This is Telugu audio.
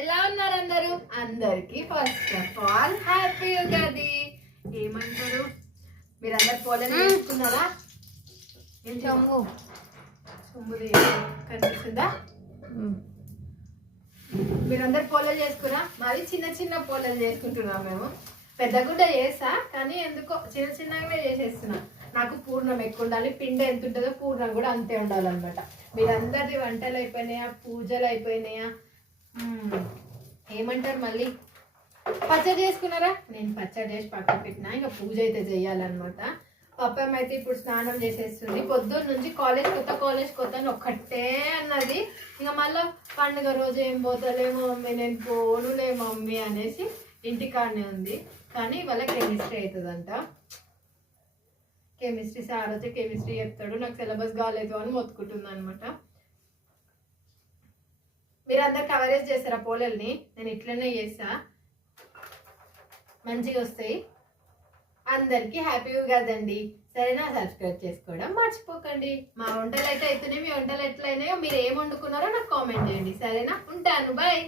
ఎలా ఉన్నారు అందరూ? అందరికి first of all happy Ugadi. ఏమంటారు మీరందరు పోలని వేసుకున్నారా? సొమ్ము కనిపిస్తుందా? మీరందరు పోలలు చేసుకురా? మరి చిన్న చిన్న పోలలు చేసుకుంటున్నాం మేము. పెద్ద కూడా చేస్తా కానీ ఎందుకో చిన్న చిన్నగా చేసేస్తున్నా. నాకు పూర్ణం ఎక్కువ ఉండాలి, పిండి ఎంత ఉంటుందో పూర్ణం కూడా అంతే ఉండాలన్నమాట. మీరందరి వంటలు అయిపోయినాయా? పూజలు అయిపోయినాయా? ఏమంటారు మళ్ళీ పచ్చడి చేసుకున్నారా? నేను పచ్చడి చేసి పక్క పెట్టినా, ఇంకా పూజ అయితే చెయ్యాలన్నమాట. పప్పమ్మ అయితే ఇప్పుడు స్నానం చేసేస్తుంది. పొద్దున్న నుంచి కాలేజ్ కొత్త అని ఒక్కటే అన్నది. ఇంకా మళ్ళీ పండుగ రోజు ఏం పోతలేమో మమ్మీ, నేను పోనులే మమ్మీ అనేసి ఇంటికాడనే ఉంది. కానీ ఇవాళ కెమిస్ట్రీ అవుతుందంట. కెమిస్ట్రీ సార్ వచ్చి కెమిస్ట్రీ చెప్తాడు, నాకు సిలబస్ కాలేదు అని మొత్తుకుంటుంది అనమాట. మీరు అందరు కవరేజ్ చేస్తారా పోలల్ని? నేను ఇట్లనే చేస్తా, మంచిగా వస్తాయి. అందరికీ హ్యాపీ కదండి. సరేనా? సబ్స్క్రైబ్ చేసుకోవడం మర్చిపోకండి. మా వంటలు అయితే అవుతున్నాయి, మీ వంటలు ఎట్లయినాయో, మీరు ఏం వండుకున్నారో నాకు కామెంట్ చేయండి. సరేనా? ఉంటాను, బాయ్.